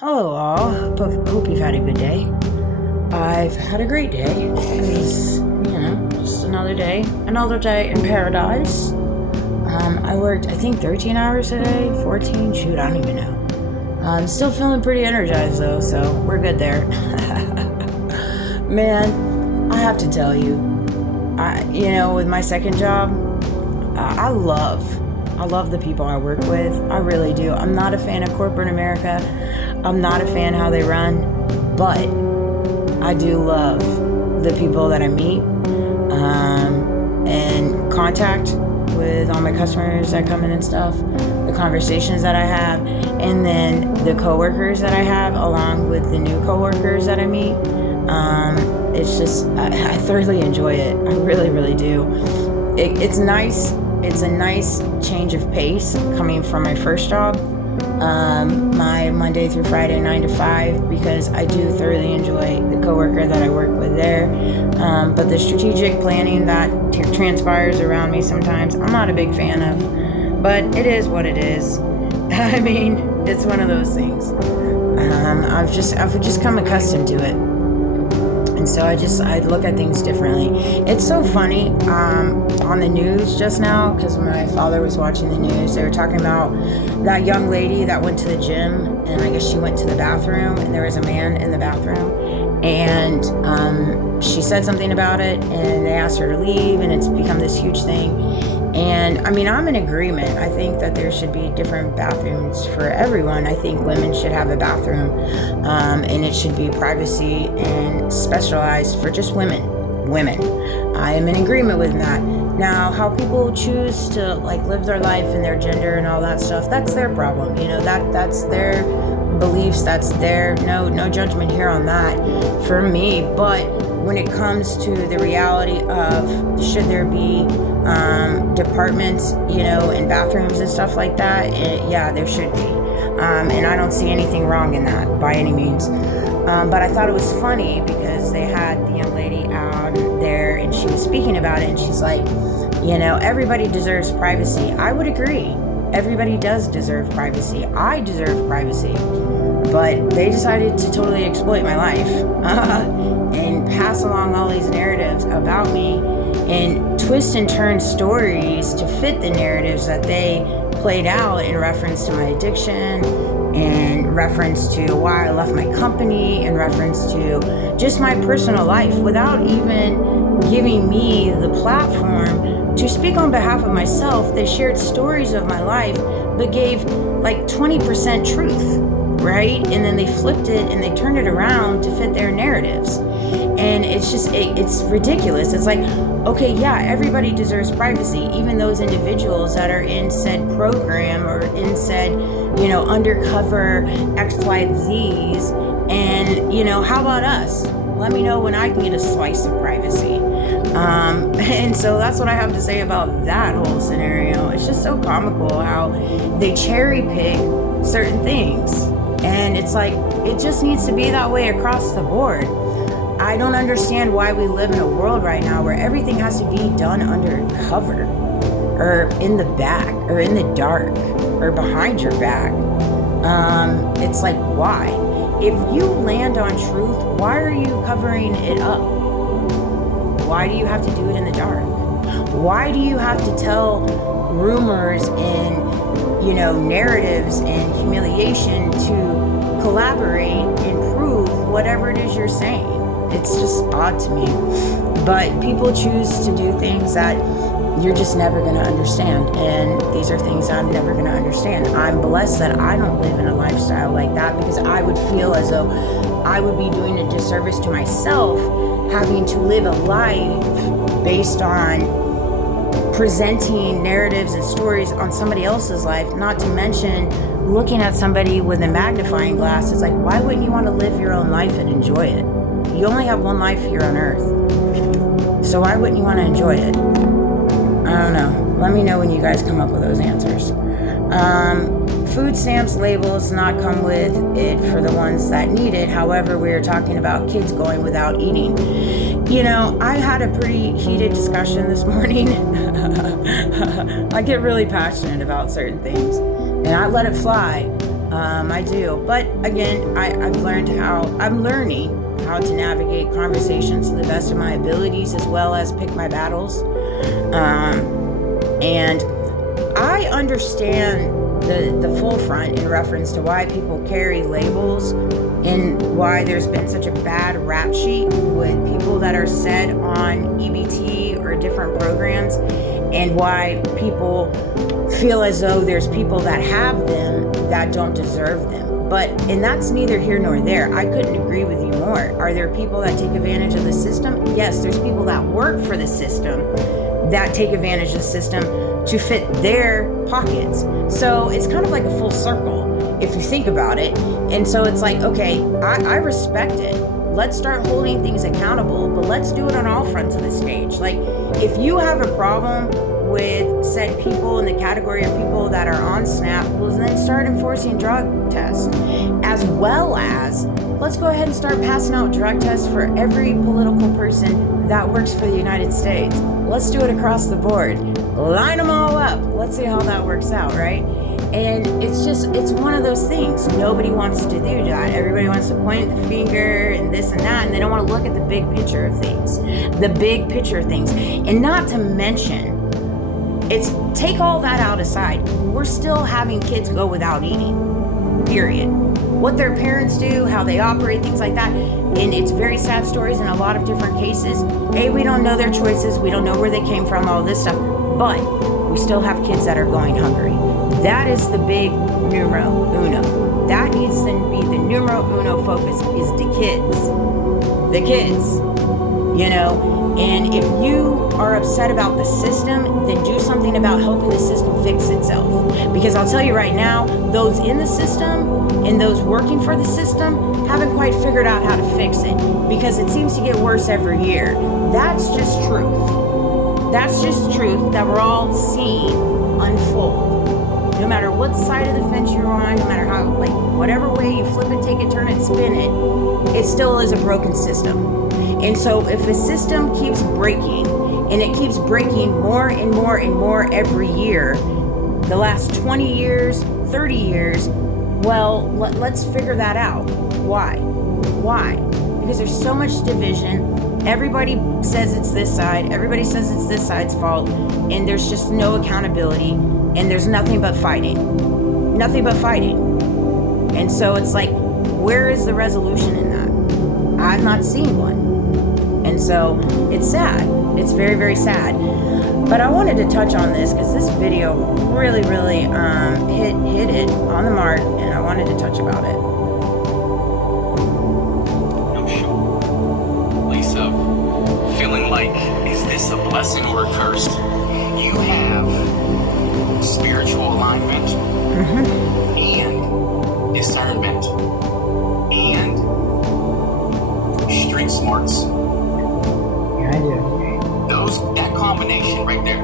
Hello all, hope you've had a good day. I've had a great day. It was, just another day in paradise. I worked, I think 13 hours a day, 14, shoot, I don't even know. I'm still feeling pretty energized though, so we're good there. Man, I have to tell you, with my second job, I love the people I work with. I really do. I'm not a fan of corporate America. I'm not a fan how they run, but I do love the people that I meet and contact with all my customers that come in and stuff, the conversations that I have, and then the coworkers that I have along with the new coworkers that I meet. It's just, I thoroughly enjoy it. I really, really do. It's nice. It's a nice change of pace coming from my first job, my Monday through Friday 9 to 5, because I do thoroughly enjoy the coworker that I work with there. But the strategic planning that transpires around me sometimes, I'm not a big fan of. But it is what it is. I mean, it's one of those things. I've just come accustomed to it. And so I look at things differently. It's so funny, on the news just now, because my father was watching the news, they were talking about that young lady that went to the gym, and I guess she went to the bathroom, and there was a man in the bathroom, and she said something about it, and they asked her to leave, and it's become this huge thing. And I mean, I'm in agreement. I think that there should be different bathrooms for everyone. I think women should have a bathroom, and it should be privacy and specialized for just women. I am in agreement with that. Now, how people choose to live their life and their gender and all that stuff, that's their problem. That's their beliefs. That's their no judgment here on that for me. But when it comes to the reality of should there be departments, and bathrooms and stuff like that, yeah, there should be. And I don't see anything wrong in that by any means. But I thought it was funny because they had the young lady out there and she was speaking about it, and she's like, everybody deserves privacy. I would agree. Everybody does deserve privacy. I deserve privacy. But they decided to totally exploit my life and pass along all these narratives about me and twist and turn stories to fit the narratives that they played out in reference to my addiction, in reference to why I left my company, in reference to just my personal life, without even giving me the platform to speak on behalf of myself. They shared stories of my life, but gave 20% truth, right? And then they flipped it and they turned it around to fit their narratives. And it's just, it's ridiculous. It's like, okay, yeah, everybody deserves privacy, even those individuals that are in said program or in said, undercover XYZs. And, how about us? Let me know when I can get a slice of privacy. And so that's what I have to say about that whole scenario. It's just so comical how they cherry pick certain things. And it's like, it just needs to be that way across the board. I don't understand why we live in a world right now where everything has to be done undercover or in the back or in the dark or behind your back. It's like, why? If you land on truth, why are you covering it up? Why do you have to do it in the dark? Why do you have to tell rumors and, narratives and humiliation to collaborate and prove whatever it is you're saying? It's just odd to me. But people choose to do things that you're just never going to understand. And these are things I'm never going to understand. I'm blessed that I don't live in a lifestyle like that, because I would feel as though I would be doing a disservice to myself having to live a life based on presenting narratives and stories on somebody else's life, not to mention looking at somebody with a magnifying glass. It's like, why wouldn't you want to live your own life and enjoy it? You only have one life here on earth. So why wouldn't you want to enjoy it? I don't know. Let me know when you guys come up with those answers. Food stamps labels not come with it for the ones that need it. However, we are talking about kids going without eating. I had a pretty heated discussion this morning. I get really passionate about certain things, and I let it fly. I do. But again, I'm learning how to navigate conversations to the best of my abilities, as well as pick my battles. And I understand the full front in reference to why people carry labels and why there's been such a bad rap sheet with people that are said on EBT or different programs, and why people feel as though there's people that have them that don't deserve them. And that's neither here nor there. I couldn't agree with you more. Are there people that take advantage of the system? Yes, there's people that work for the system that take advantage of the system to fit their pockets. So it's kind of like a full circle if you think about it. And so it's like, okay, I respect it. Let's start holding things accountable, but let's do it on all fronts of the stage. Like, if you have a problem with said people in the category of people that are on SNAP, well, then start enforcing drug tests, as well as let's go ahead and start passing out drug tests for every political person that works for the United States. Let's do it across the board. Line them all up. Let's see how that works out, right? And it's one of those things. Nobody wants to do that. Everybody wants to point the finger and this and that, and they don't want to look at the big picture of things. The big picture of things. And not to mention, take all that out aside. We're still having kids go without eating, period. What their parents do, how they operate, things like that. And it's very sad stories in a lot of different cases. We don't know their choices. We don't know where they came from, all this stuff. But we still have kids that are going hungry. That is the big numero uno. That needs to be the numero uno focus, is the kids. The kids, you know. And if you are upset about the system, then do something about helping the system fix itself. Because I'll tell you right now, those in the system and those working for the system haven't quite figured out how to fix it, because it seems to get worse every year. That's just truth. That's just truth that we're all seeing unfold. No matter what side of the fence you're on, no matter how, like, whatever way you flip it, take it, turn it, spin it, it still is a broken system. And so if a system keeps breaking, and it keeps breaking more and more and more every year, the last 20 years, 30 years, well, let's figure that out. Why? Because there's so much division. Everybody says it's this side. Everybody says it's this side's fault. And there's just no accountability. And there's nothing but fighting. Nothing but fighting. And so it's like, where is the resolution in that? I've not seen one. And so it's sad. It's very, very sad. But I wanted to touch on this because this video really, really hit it on the mark, and I wanted to touch about it. Lisa, feeling like, is this a blessing or a curse? You have spiritual alignment and discernment and street smarts. Yeah, I do. That combination right there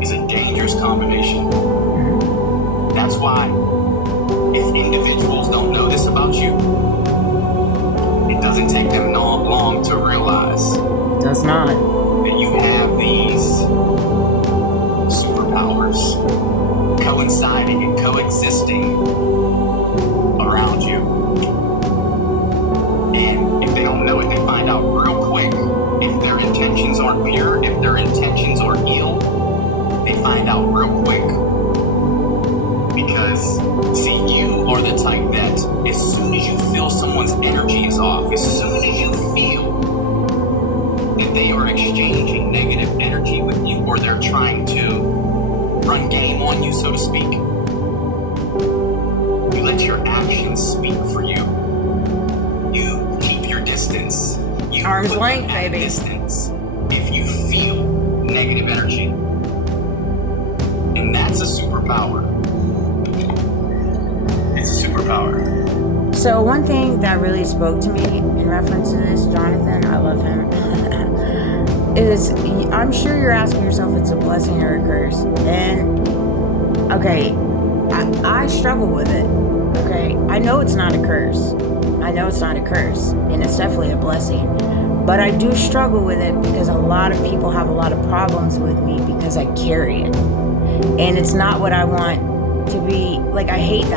is a dangerous combination. That's why if individuals don't know this about you, it doesn't take them long to realize It does not. that you have these superpowers coinciding and coexisting around you. And if they don't know it, they find out real quick. If their intentions aren't pure, if their intentions are ill, they find out real quick. Because, see, you are the type that as soon as you feel someone's energy is off, as soon as you feel that they are exchanging negative energy with you, or they're trying to run game on you, so to speak, you let your actions speak for you. You keep your distance. You Arm's put length, them at baby. distance if you feel negative energy. And that's a superpower. It's a superpower. So one thing that really spoke to me in reference to this, Jonathan, I love him, is I'm sure you're asking yourself if it's a blessing or a curse. And, okay, I struggle with it, okay? I know it's not a curse. And it's definitely a blessing. But I do struggle with it because a lot of people have a lot of problems with me because I carry it. And it's not what I want to be like, I hate that.